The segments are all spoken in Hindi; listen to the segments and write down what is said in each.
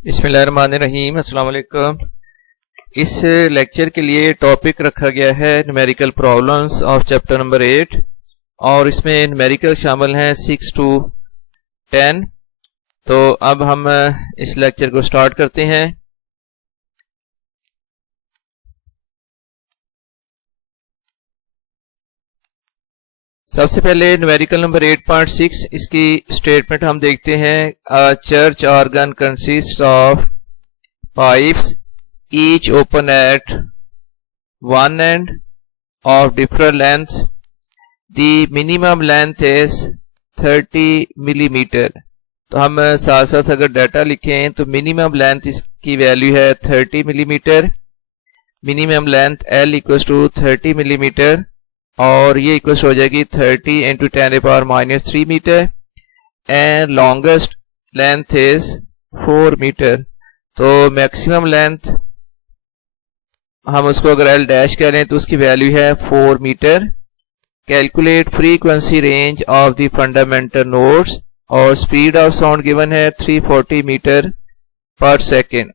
बिस्मिल्लाहिर्रहमानिर्रहीम, अस्सलाम वालेकुम। इस लेक्चर के लिए टॉपिक रखा गया है numerical problems of chapter number 8 और इसमें न्यूमेरिकल शामिल हैं 6 to 10। तो अब हम इस लेक्चर को स्टार्ट करते हैं। सबसे पहले न्यूमेरिकल नंबर 8.6 इसकी स्टेटमेंट हम देखते हैं। अ church organ consist of pipes each open at one end of different length. The minimum length is 30 millimetre. तो हम साथ साथ अगर डाटा लिखें तो मिनिमम लेंथ इसकी वैल्यू है 30 millimetre. Minimum length L equals to 30 millimetre और ये इक्वल्स हो जाएगी 30 into 10⁻³ metre and longest length is 4 metre. तो मैक्सिमम लेंथ हम उसको अगर L डैश कह लें तो उसकी वैल्यू है 4 metre. Calculate frequency range of the fundamental nodes और स्पीड ऑफ साउंड गिवन है 340 मीटर पर सेकेंड।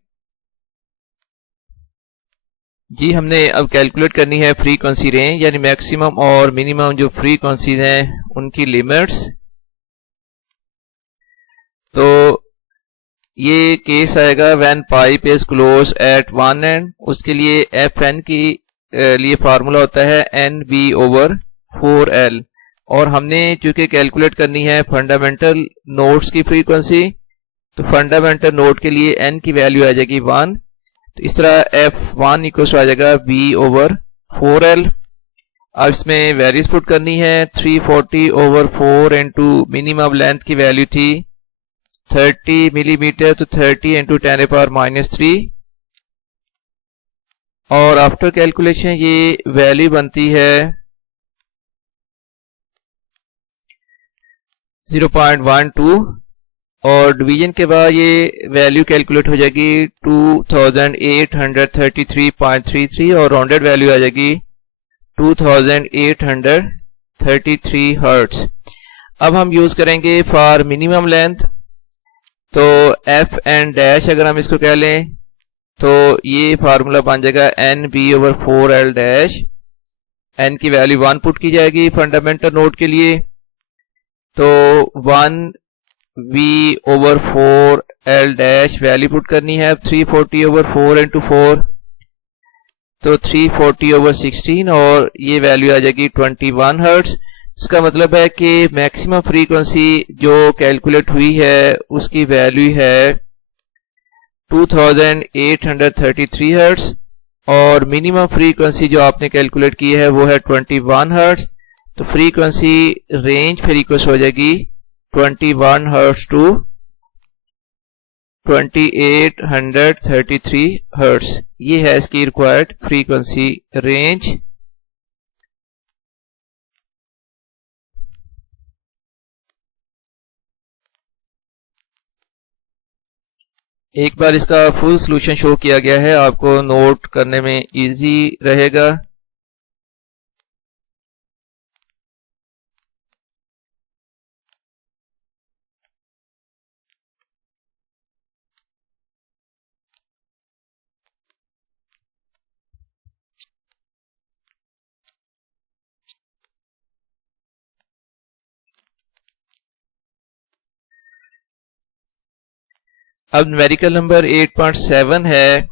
जी हमने अब कैलकुलेट करनी है फ्रीक्वेंसी रेंज यानी मैक्सिमम और मिनिमम जो फ्रीक्वेंसीज हैं उनकी लिमिट्स। तो ये केस आएगा when pipe is close eight one and. उसके लिए Fn की लिए फार्मूला होता है NV/4L और हमने चूंकि कैलकुलेट करनी है फंडामेंटल नोड्स की फ्रीक्वेंसी तो फंडामेंटल नोड के लिए n की वैल्यू आ जाएगी 1। तो इस तरह F1 इक्वल आ जाएगा V/4L। अब इसमें वैल्यूज पुट करनी है 340/4 इंटू मिनिमम लेंथ की वैल्यू थी 30 मिलीमीटर तो 30 इंटू 10⁻³ और आफ्टर कैलकुलेशन ये वैल्यू बनती है 0.12 और डिवीजन के बाद ये वैल्यू कैलकुलेट हो जाएगी 2833.33 और राउंडेड वैल्यू आ जाएगी 2833 हर्ट्ज। अब हम यूज करेंगे फॉर मिनिमम लेंथ। तो F एंड डैश अगर हम इसको कह लें तो ये फार्मूला बन जाएगा NV/4L डैश। n की वैल्यू 1 पुट की जाएगी फंडामेंटल नोड के लिए तो 1V/4L डैश वैल्यू पुट करनी है 340/4 इंटू 4 तो 340/16 और ये वैल्यू आ जाएगी 21 हर्ट्ज। इसका मतलब है कि मैक्सिमम फ्रीक्वेंसी जो कैलकुलेट हुई है उसकी वैल्यू है 2833 हर्ट्ज और मिनिमम फ्रीक्वेंसी जो आपने कैलकुलेट की है वो है 21 हर्ट्ज। तो फ्रीक्वेंसी रेंज फिर इक्वल हो जाएगी 21 हर्ट्ज टू 2833 हर्ट्ज। ये है इसकी रिक्वायर्ड फ्रीक्वेंसी रेंज। एक बार इसका फुल सॉल्यूशन शो किया गया है, आपको नोट करने में इजी रहेगा। अब न्यूमेरिकल नंबर 8.7 है।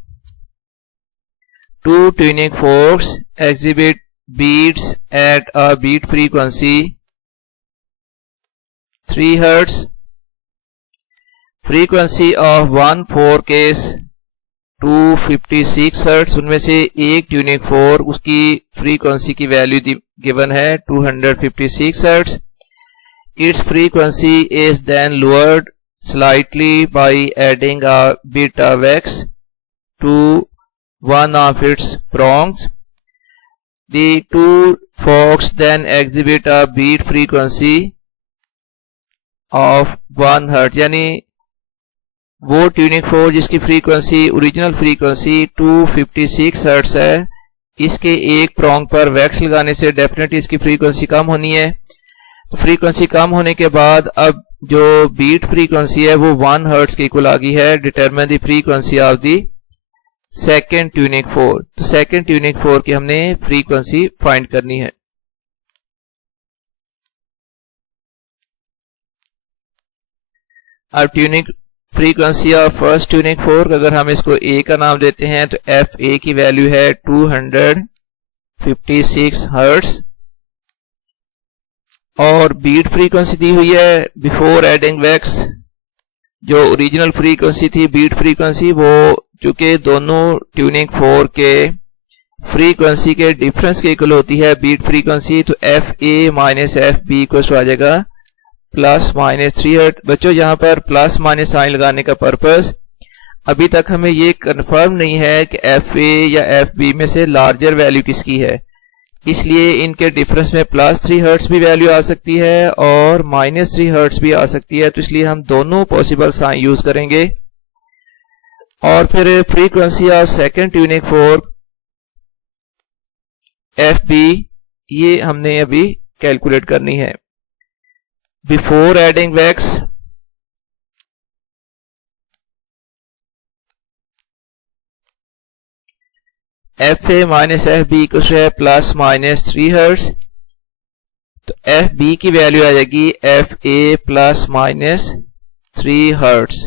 Two tuning forks exhibit beats at a beat frequency 3 hertz. Frequency of one fork is 256 hertz. उनमें से एक ट्यूनिंग फोर्क उसकी फ्रीक्वेंसी की वैल्यू गिवन है 256 hertz. Its frequency is then lowered slightly by adding a bit of X to one of its prongs. The two forks then exhibit a beat frequency of 1 Hz। यानी वो ट्यूनिंग फोर्क जिसकी फ्रीक्वेंसी ओरिजिनल फ्रीक्वेंसी 256 हर्ट्ज है, इसके एक प्रोंग पर वैक्स लगाने से डेफिनेटली इसकी फ्रीक्वेंसी कम होनी है। तो फ्रीक्वेंसी कम होने के बाद अब जो बीट फ्रीक्वेंसी है वो 1 हर्ट्ज के इक्वल आ गई है। Determine the frequency of the second tuning fork. तो सेकेंड ट्यूनिंग फोर्क की हमने फ्रीक्वेंसी फाइंड करनी है। अब tuning frequency of first tuning fork, अगर हम इसको ए का नाम देते हैं तो एफ ए की वैल्यू है 256 हर्ट्ज और बीट फ्रीक्वेंसी दी हुई है बिफोर एडिंग वैक्स। जो ओरिजिनल फ्रीक्वेंसी थी बीट फ्रीक्वेंसी, वो चूंकि दोनों ट्यूनिंग फोर्क के फ्रीक्वेंसी के डिफरेंस के इक्वल होती है बीट फ्रीक्वेंसी, तो F A minus F B equal आ जाएगा ±3 हर्ट्ज। बच्चों यहाँ पर प्लस माइनस साइन लगाने का पर्पस, अभी तक हमें ये कंफर्म नहीं है कि एफ ए या एफ बी में से लार्जर वैल्यू किसकी है, इसलिए इनके डिफरेंस में +3 हर्ट्ज भी वैल्यू आ सकती है और -3 हर्ट्ज भी आ सकती है। तो इसलिए हम दोनों पॉसिबल साइन यूज करेंगे। और फिर frequency of second tuning fork F B, ये हमने अभी कैलकुलेट करनी है। Before adding wax F A minus F B equal है +-3 हर्ट्ज। तो एफ बी की वैल्यू आ जाएगी एफ ए +-3 हर्ट्ज।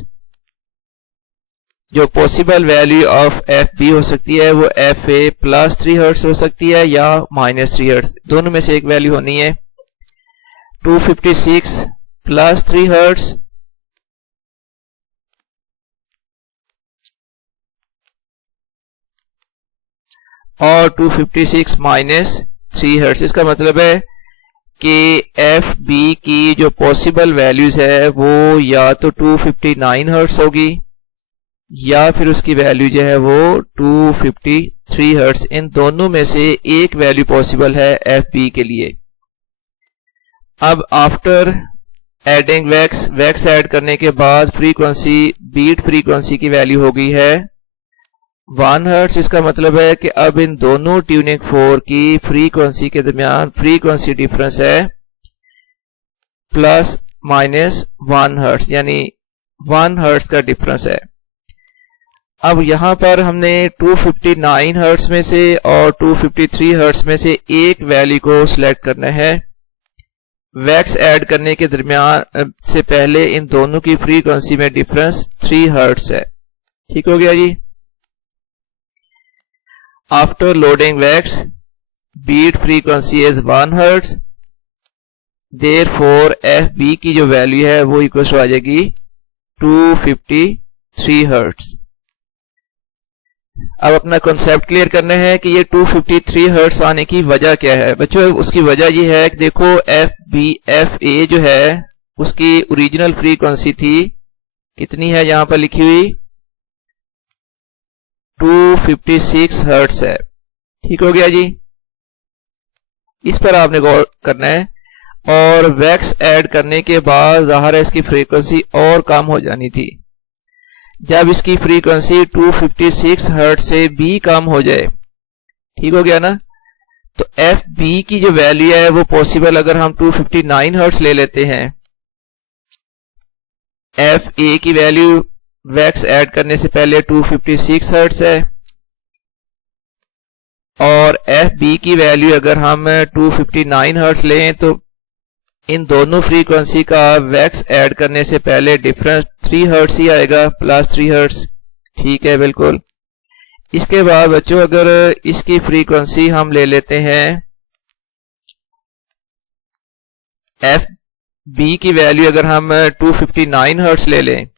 जो possible value of F B हो सकती है वो एफ ए +3 हर्ट्ज हो सकती है या -3 हर्ट्ज, दोनों में से एक वैल्यू होनी है। 256 +3 हर्ट्ज और 256 -3 हर्ट्ज। इसका मतलब है कि एफ बी की जो पॉसिबल वैल्यूज है वो या तो 259 हर्ट्ज होगी या फिर उसकी वैल्यू जो है वो 253 हर्ट्ज। इन दोनों में से एक वैल्यू पॉसिबल है एफ बी के लिए। अब आफ्टर एडिंग वैक्स ऐड करने के बाद फ्रीक्वेंसी बीट फ्रीक्वेंसी की वैल्यू हो गई है 1 हर्ट्ज। इसका मतलब है कि अब इन दोनों ट्यूनिंग फोर्क की फ्रीक्वेंसी के दरमियान फ्रीक्वेंसी डिफरेंस है ±1 हर्ट्ज, यानी 1 हर्ट्ज का डिफरेंस है। अब यहां पर हमने 259 हर्ट्ज में से और 253 हर्ट्ज में से एक वैल्यू को सिलेक्ट करना है। वैक्स ऐड करने के दरमियान से पहले इन दोनों की फ्रीक्वेंसी में डिफरेंस 3 हर्ट्ज है। ठीक हो गया जी। After loading wax beat frequency is 1 hertz, therefore F B की जो वैल्यू है वो इक्वल आ जाएगी 253 हर्ट्ज। अब अपना कॉन्सेप्ट क्लियर करना है कि ये 253 हर्ट्ज आने की वजह क्या है। बच्चों उसकी वजह ये है कि देखो एफ ए जो है उसकी ओरिजिनल फ्रीक्वेंसी थी कितनी है, यहां पर लिखी हुई 256 हर्ट्ज है। ठीक हो गया जी। इस पर आपने गौर करना है। और वैक्स ऐड करने के बाद ज़ाहिर है इसकी फ्रीक्वेंसी और कम हो जानी थी। जब इसकी फ्रीक्वेंसी 256 हर्ट्ज से भी कम हो जाए, ठीक हो गया ना, तो एफ बी की जो वैल्यू है वो पॉसिबल अगर हम 259 हर्ट्ज ले लेते हैं, एफ ए की वैल्यू वैक्स ऐड करने से पहले 256 हर्ट्ज है और एफ बी की वैल्यू अगर हम 259 हर्ट्ज लें तो इन दोनों फ्रीक्वेंसी का वैक्स ऐड करने से पहले डिफरेंस 3 हर्ट्ज ही आएगा, +3 हर्ट्ज। ठीक है, बिल्कुल। इसके बाद बच्चों अगर इसकी फ्रीक्वेंसी हम ले लेते हैं एफ बी की वैल्यू अगर हम 259 हर्ट्ज ले लें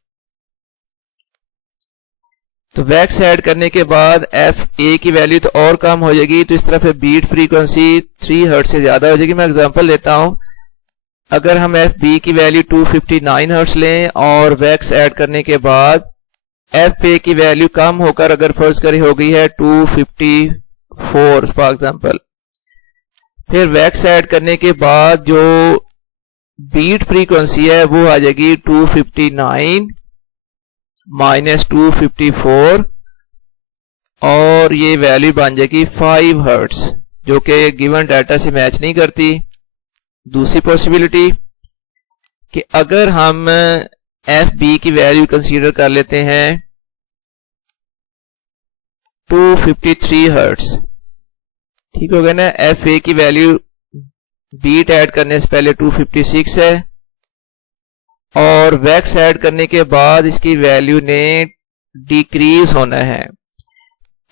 तो वैक्स ऐड करने के बाद एफ ए की वैल्यू तो और कम हो जाएगी, तो इस तरह से बीट फ्रीक्वेंसी 3 हर्ट्ज से ज्यादा हो जाएगी। मैं एग्जांपल लेता हूं, अगर हम एफ बी की वैल्यू 259 हर्ट्ज लें और वैक्स ऐड करने के बाद एफ ए की वैल्यू कम होकर अगर फर्ज करें हो गई है 254 फॉर एग्जांपल, फिर वैक्स ऐड करने के बाद जो बीट फ्रीक्वेंसी है वो आ जाएगी 259 माइनस 254 और ये वैल्यू बन जाएगी 5 हर्ट्ज, जो कि गिवन डाटा से मैच नहीं करती। दूसरी पॉसिबिलिटी, कि अगर हम एफ बी की वैल्यू कंसीडर कर लेते हैं 253 हर्ट्ज, ठीक हो गया ना। एफ ए की वैल्यू बीट ऐड करने से पहले 256 है और वैक्स ऐड करने के बाद इसकी वैल्यू ने डिक्रीज होना है।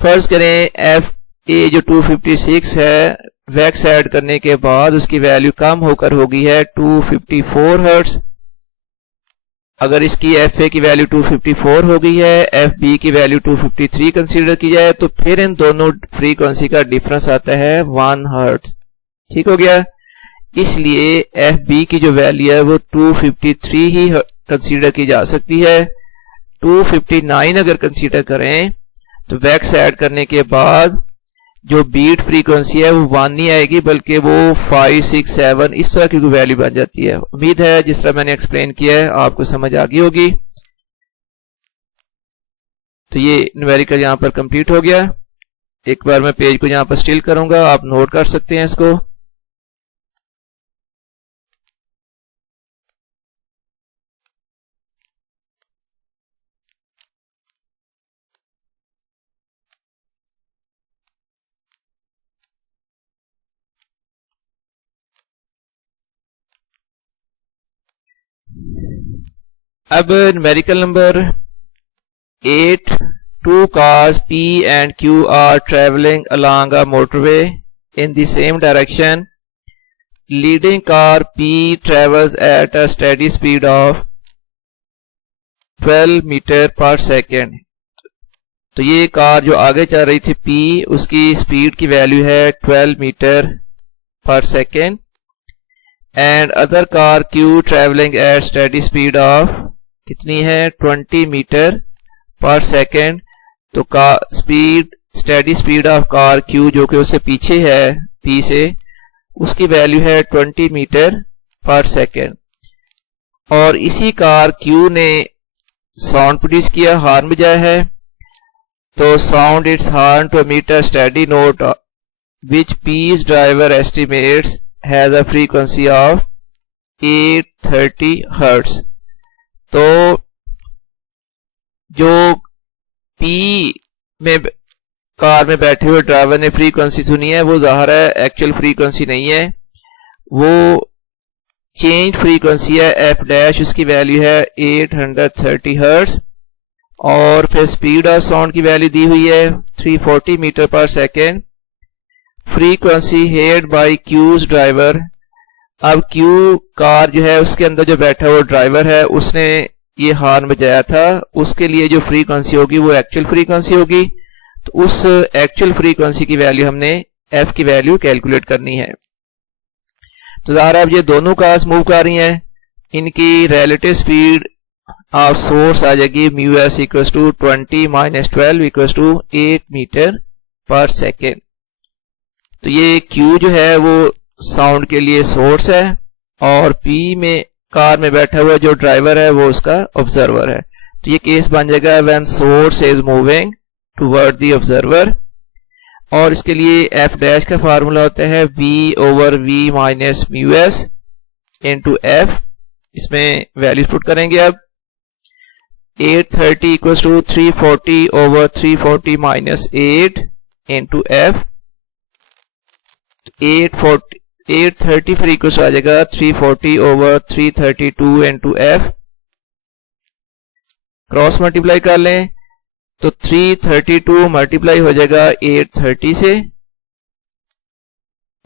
फर्ज करें एफ ए जो 256 है, वैक्स ऐड करने के बाद उसकी वैल्यू कम होकर हो गई है 254 हर्ट्ज। अगर इसकी एफ ए की वैल्यू 254 हो गई है, एफ बी की वैल्यू 253 कंसीडर की जाए, तो फिर इन दोनों फ्रीक्वेंसी का डिफरेंस आता है 1 हर्ट्ज, ठीक हो गया। इसलिए एफ बी की जो वैल्यू है वो 253 ही कंसीडर की जा सकती है। 259 अगर कंसीडर करें तो वैक्स ऐड करने के बाद जो बीट फ्रीक्वेंसी है वो 1 नहीं आएगी, बल्कि वो 5, 6, 7 इस तरह की वैल्यू बन जाती है। उम्मीद है जिस तरह मैंने एक्सप्लेन किया है आपको समझ आ गई होगी। तो ये न्यूमेरिकल यहां पर कंप्लीट हो गया। एक बार मैं पेज को यहां पर स्टिल करूंगा, आप नोट कर सकते हैं इसको। अब numerical number 8, 2 cars P and Q are traveling along a motorway in the same direction. Leading car P travels at a steady speed of 12 metre पर सेकेंड। तो ये कार जो आगे चल रही थी P, उसकी स्पीड की वैल्यू है 12 मीटर पर second. And other car Q travelling at steady speed of कितनी है 20 मीटर पर सेकेंड। तो speed steady speed of car Q जो कि उससे पीछे है P से, उसकी वैल्यू है 20 मीटर पर सेकेंड। और इसी कार Q ने साउंड प्रोड्यूस किया, हॉर्न बजाया है। तो sound its horn to meet a steady note which P's driver estimates has a frequency of 830 hertz. तो जो P में कार में बैठे हुए ड्राइवर ने फ्रीक्वेंसी सुनी है वो ज़ाहिर है एक्चुअल फ्रीक्वेंसी नहीं है, वो चेंज फ्रीक्वेंसी है एफ डैश, उसकी वैल्यू है 830 हर्ट्ज। और फिर स्पीड ऑफ साउंड की वैल्यू दी हुई है 340 मीटर पर second. Frequency heard by Q's driver. अब क्यू कार जो है उसके अंदर जो बैठा हुआ ड्राइवर है उसने ये हॉर्न बजाया था, उसके लिए जो फ्रीक्वेंसी होगी वो एक्चुअल फ्रीक्वेंसी होगी। तो उस एक्चुअल फ्रीक्वेंसी की वैल्यू हमने एफ की वैल्यू कैलकुलेट करनी है। तो ज़ाहिर अब ये दोनों कार्स मूव कर रही हैं, इनकी रिलेटिव स्पीड ऑफ सोर्स आ जाएगी mu S equals to 20 minus 12 equals to 8 metre पर सेकेंड। तो ये Q जो है वो साउंड के लिए सोर्स है और P में कार में बैठा हुआ जो ड्राइवर है वो उसका ऑब्जर्वर है। तो ये केस बन जाएगा when source is moving toward the observer. और इसके लिए एफ डैश का फार्मूला होता है V over V minus mu S into F. इसमें वैल्यूज पुट करेंगे। अब 830 equals to 340 over 340 minus 8 into F. 830 फिर इक्वल्स आ जाएगा 340 over 332 into F. Cross multiply कर लें तो 332 मल्टीप्लाई हो जाएगा 830 से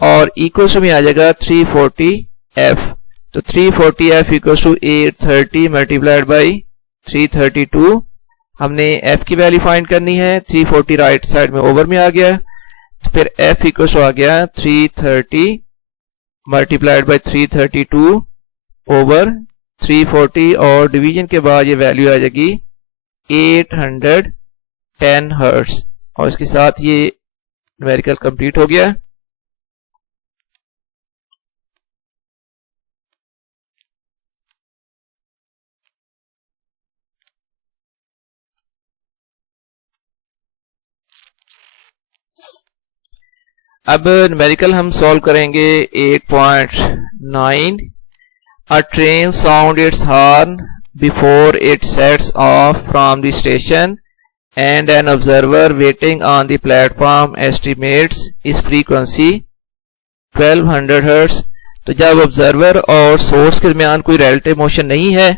और इक्वल्स में आ जाएगा 340 एफ। तो 340 F equals to 830 multiplied by 332। हमने एफ की वैल्यू फाइंड करनी है। 340 राइट साइड में ओवर में आ गया, तो फिर एफ इक्वल्स आ गया 330 मल्टीप्लाइड बाई 332 ओवर 340 और डिवीजन के बाद ये वैल्यू आ जाएगी 810 हर्ट्ज। और इसके साथ ये न्यूमेरिकल कंप्लीट हो गया। अब न्यूमेरिकल हम सॉल्व करेंगे 8.9। A train sounds its horn before it sets off from the station, and an observer waiting on the platform estimates its frequency 1200 Hz. तो जब ऑब्जर्वर और सोर्स के दरमियान कोई रिलेटिव मोशन नहीं है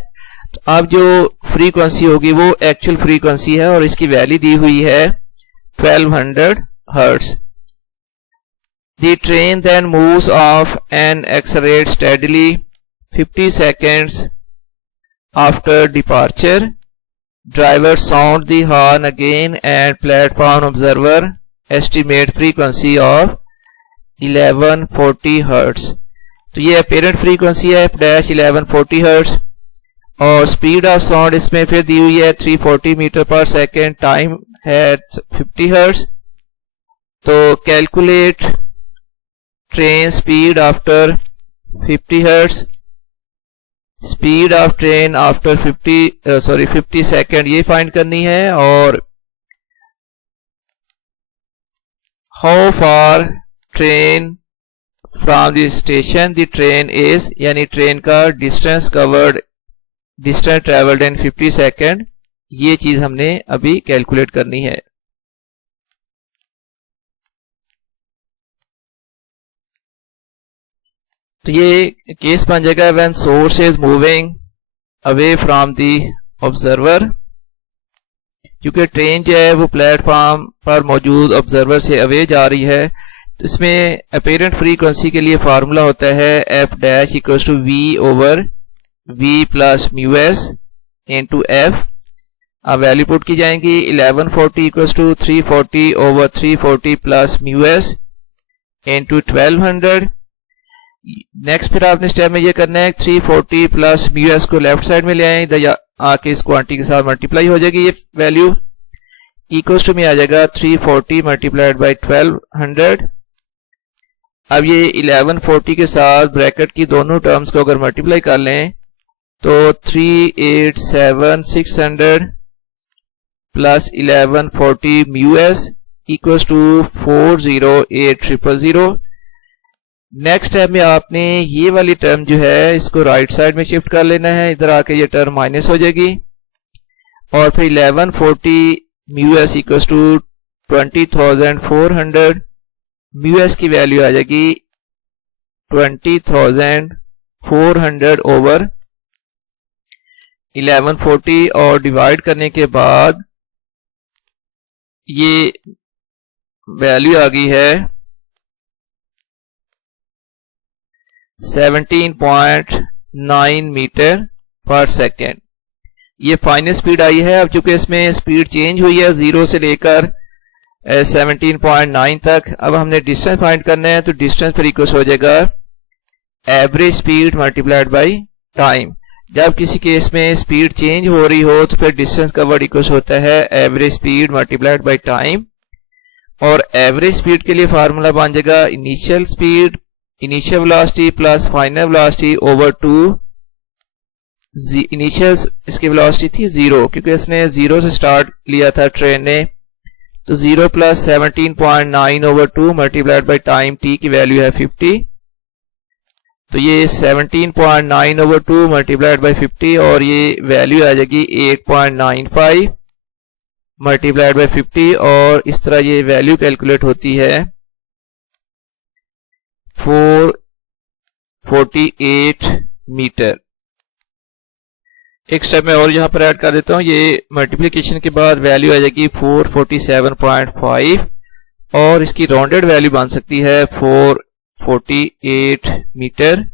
तो अब जो फ्रीक्वेंसी होगी वो एक्चुअल फ्रीक्वेंसी है और इसकी वैल्यू दी हुई है 1200 Hz. The train then moves off and accelerates steadily 50 seconds after departure. Driver sound the horn again and platform observer estimate frequency of 1140 Hz. तो ये अपेरेंट फ्रीक्वेंसी है f-1140 Hz और स्पीड ऑफ साउंड इसमें फिर दी हुई है 340 मीटर पर सेकेंड, टाइम है 50 Hz. तो calculate train speed after 50 Hz, speed of train after 50 second ये फाइंड करनी है, और how far train from the station the train is, यानी ट्रेन का डिस्टेंस ट्रेवल्ड इन 50 सेकेंड, ये चीज हमने अभी कैलकुलेट करनी है. तो ये केस बन जाएगा when source is moving away from the observer, क्योंकि ट्रेन जो है वो प्लेटफॉर्म पर मौजूद ऑब्जर्वर से अवे जा रही है. तो इसमें अपेरेंट फ्रीक्वेंसी के लिए फार्मूला होता है f dash equals to v over v plus mu S into f. अब वैल्यू पुट की जाएंगी 1140 equals to 340 over 340 plus mu S into 1200. Next फिर आपने स्टेप में ये करना है 340 प्लस म्यू एस को लेफ्ट साइड में ले आए, इधर आके इस क्वांटिटी के साथ मल्टीप्लाई हो जाएगी. ये वैल्यू इक्वल्स टू में आ जाएगा 340 मल्टीप्लाइड बाई 1200. अब ये 1140 के साथ ब्रैकेट की दोनों टर्म्स को अगर मल्टीप्लाई कर लें तो 387600 plus 1140 mu S equals to 408000. Next step में आपने ये वाली टर्म जो है इसको राइट साइड में शिफ्ट कर लेना है, इधर आके ये टर्म माइनस हो जाएगी, और फिर 1140 mu S equals to 20400. Mu S की वैल्यू आ जाएगी 20400 ओवर 1140, और डिवाइड करने के बाद ये वैल्यू आ गई है 17.9 मीटर पर सेकेंड. ये फाइनल स्पीड आई है. अब चूंकि इसमें स्पीड चेंज हुई है 0 से लेकर 17.9 तक, अब हमने डिस्टेंस फाइंड करना है. तो डिस्टेंस पर इक्वल हो जाएगा average speed multiplied by time. जब किसी केस में स्पीड चेंज हो रही हो तो फिर डिस्टेंस कवर्ड इक्वल होता है average speed multiplied by time, और एवरेज स्पीड के लिए फार्मूला बन जाएगा initial speed, initial velocity plus final velocity over 2. Initial इसकी वेलोसिटी थी 0 क्योंकि इसने 0 से स्टार्ट लिया था ट्रेन ने, तो 0 plus 17.9 over 2 multiplied by time t की वैल्यू है 50. तो ये 17.9 ओवर 2 मल्टीप्लाइड बाई 50 और ये वैल्यू आ जाएगी 8.95 मल्टीप्लाइड बाई 50, और इस तरह ये वैल्यू कैलकुलेट होती है 448 मीटर. एक स्टेप में और यहां पर ऐड कर देता हूं, ये मल्टीप्लिकेशन के बाद वैल्यू आ जाएगी 447.5 और इसकी राउंडेड वैल्यू बन सकती है 448 मीटर.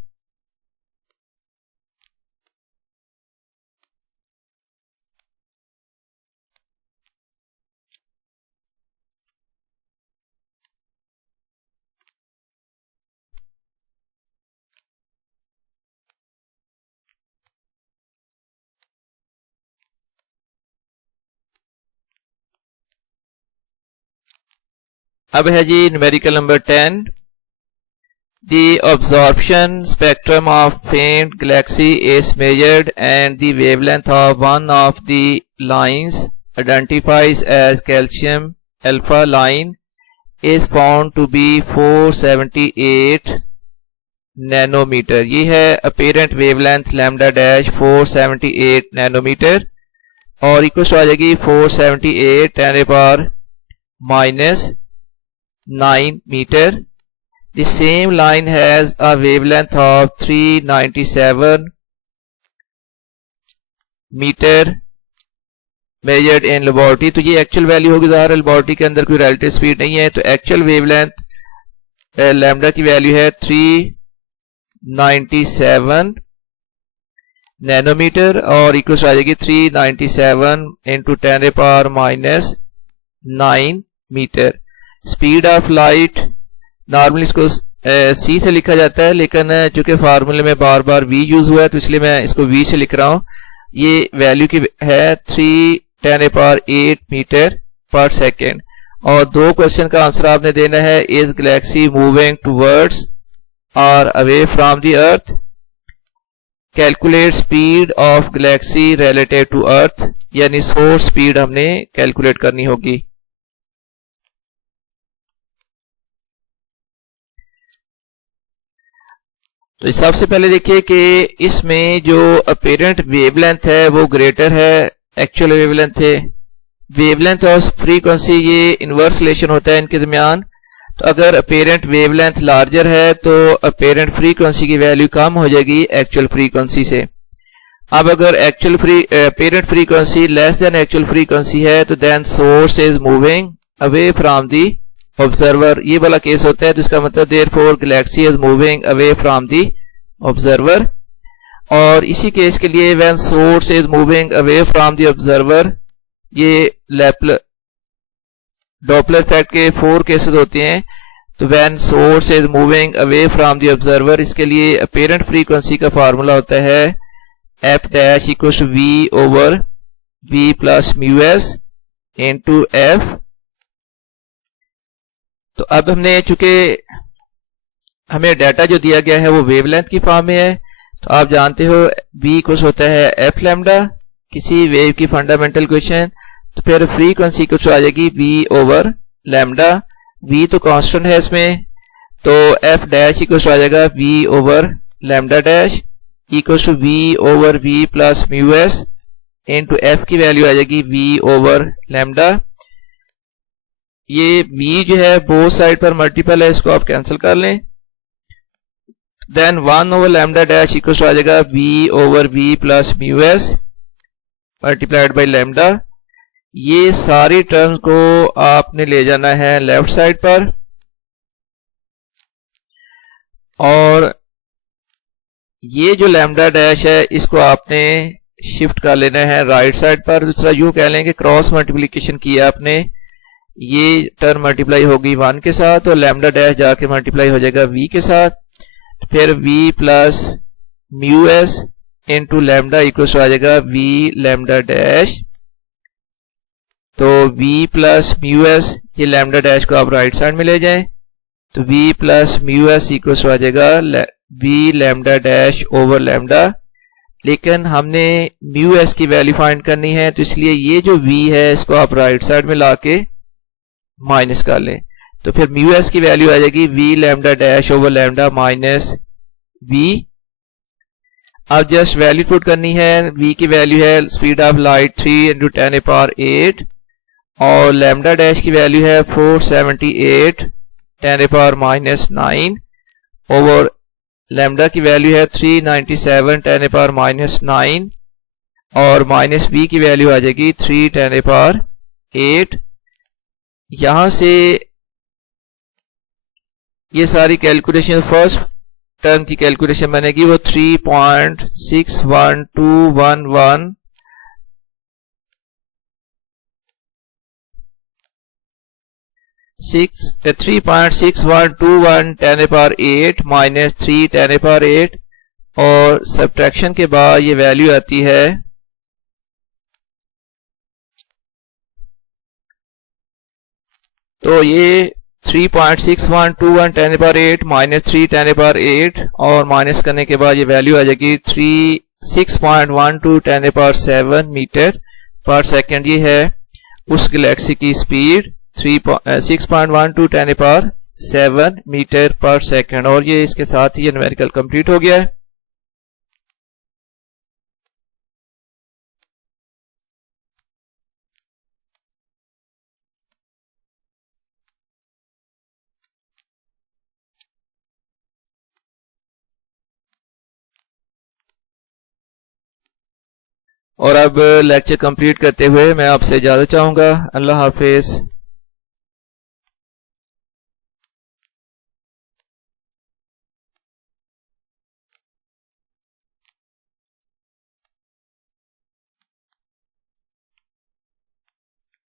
अब है जी numerical number 10. The absorption spectrum of faint galaxy is measured and the wavelength of one of the lines identified as calcium alpha line is found to be 478 nanometre. ये है apparent wavelength lambda dash 478 nanometre और इक्वल आ जाएगी 478 10⁻⁻9 meter. The same line has a wavelength of 397 meter measured in laboratory. तो ये एक्चुअल वैल्यू होगी, ज़ाहिर लेबोरेटरी के अंदर कोई रिलेटिव स्पीड नहीं है, तो एक्चुअल वेवलेंथ लैम्डा की वैल्यू है 397 नैनोमीटर और इक्वल आ जाएगी 397 into 10⁻⁹ metre. Speed of light normally इसको सी से लिखा जाता है, लेकिन चूंकि फार्मूले में बार बार वी यूज हुआ है तो इसलिए मैं इसको वी से लिख रहा हूं। ये वैल्यू की है 3×10⁸ मीटर पर सेकेंड। और दो क्वेश्चन का आंसर आपने देना है, इज गैलेक्सी मूविंग टूवर्ड्स और away from the earth, calculate speed of galaxy relative to earth, यानी सोर्स स्पीड हमने कैलकुलेट करनी होगी। तो सबसे पहले देखिए कि इसमें जो अपेरेंट वेवलेंथ है वो ग्रेटर है एक्चुअल वेवलेंथ है। वेवलेंथ और फ्रीक्वेंसी ये इनवर्स रिलेशन होता है इनके दरमियान। तो अगर अपेरेंट वेवलेंथ लार्जर है तो अपेरेंट फ्रीक्वेंसी की वैल्यू कम हो जाएगी एक्चुअल फ्रीक्वेंसी से। अब अगर apparent frequency less than actual frequency है तो then source is moving away from the observer, ये वाला केस होता है। तो इसका मतलब therefore galaxy is moving away from the observer. और इसी केस के लिए when source is moving away from the observer, ये डॉपलर इफेक्ट के 4 केसेस होते हैं। तो when source is moving away from the observer, इसके लिए अपेरेंट फ्रीक्वेंसी का फार्मूला होता है F dash equal to V over V plus mu S into F. तो अब हमने चूंकि हमें डाटा जो दिया गया है वो वेवलेंथ की फॉर्म में है, तो आप जानते हो v कुछ होता है एफ लैम्डा किसी वेव की फंडामेंटल इक्वेशन। तो फिर फ्रीक्वेंसी कुछ आ जाएगी v ओवर लैम्डा, v तो कांस्टेंट है इसमें, तो f डैश इक्वल आ जाएगा v over lambda dash equal to v over v plus mu S into F की वैल्यू आ जाएगी v ओवर लैम्डा। ये v जो है बोथ साइड पर मल्टीपल है, इसको आप कैंसिल कर लें। Then 1 over lambda dash equal आ जाएगा v over v plus mu S multiplied by lambda. ये सारी टर्म्स को आपने ले जाना है लेफ्ट साइड पर और ये जो लैम्डा डैश है इसको आपने शिफ्ट कर लेना है राइट साइड पर। दूसरा यूं कह लें कि क्रॉस मल्टीप्लिकेशन किया आपने, ये टर्म मल्टीप्लाई होगी 1 के साथ और लैम्डा डैश जाके मल्टीप्लाई हो जाएगा v के साथ, फिर v plus mu S into lambda equal आ जाएगा v लैम्डा डैश। तो v प्लस म्यू एस, ये लैम्डा डैश को आप राइट साइड में ले जाएं, तो v plus mu S equal आ जाएगा v lambda dash over lambda. लेकिन हमने म्यू एस की वैल्यू फाइंड करनी है, तो इसलिए ये जो v है इसको आप राइट साइड में लाके माइनस कर लें। तो फिर म्यू एस की वैल्यू आ जाएगी v lambda dash over lambda minus v। अब जस्ट वैल्यू पुट करनी है, v की वैल्यू है स्पीड ऑफ लाइट 3 इंटू 10⁸ और लैम्डा डैश की वैल्यू है 478 10⁻⁹ ओवर लैम्डा की वैल्यू है 397 10⁻⁹ और माइनस v की वैल्यू आ जाएगी 3 10⁸। यहां से ये सारी कैलकुलेशन फर्स्ट टर्म की कैलकुलेशन बनेगी वो 3.61211 3.6121 10⁸ माइनस 3 10⁸ और सब्ट्रैक्शन के बाद ये वैल्यू आती है तो ये 3.6121 10⁸ माइनस 3 10⁸ और माइनस करने के बाद ये वैल्यू आ जाएगी 6.12 10⁷ मीटर पर सेकेंड। ये है उस गैलेक्सी की स्पीड 6.12 10⁷ 7 मीटर पर सेकंड। और ये इसके साथ ही ये न्यूमेरिकल कंप्लीट हो गया है। और अब लेक्चर कंप्लीट करते हुए मैं आपसे इजाजत चाहूंगा। अल्लाह हाफिज।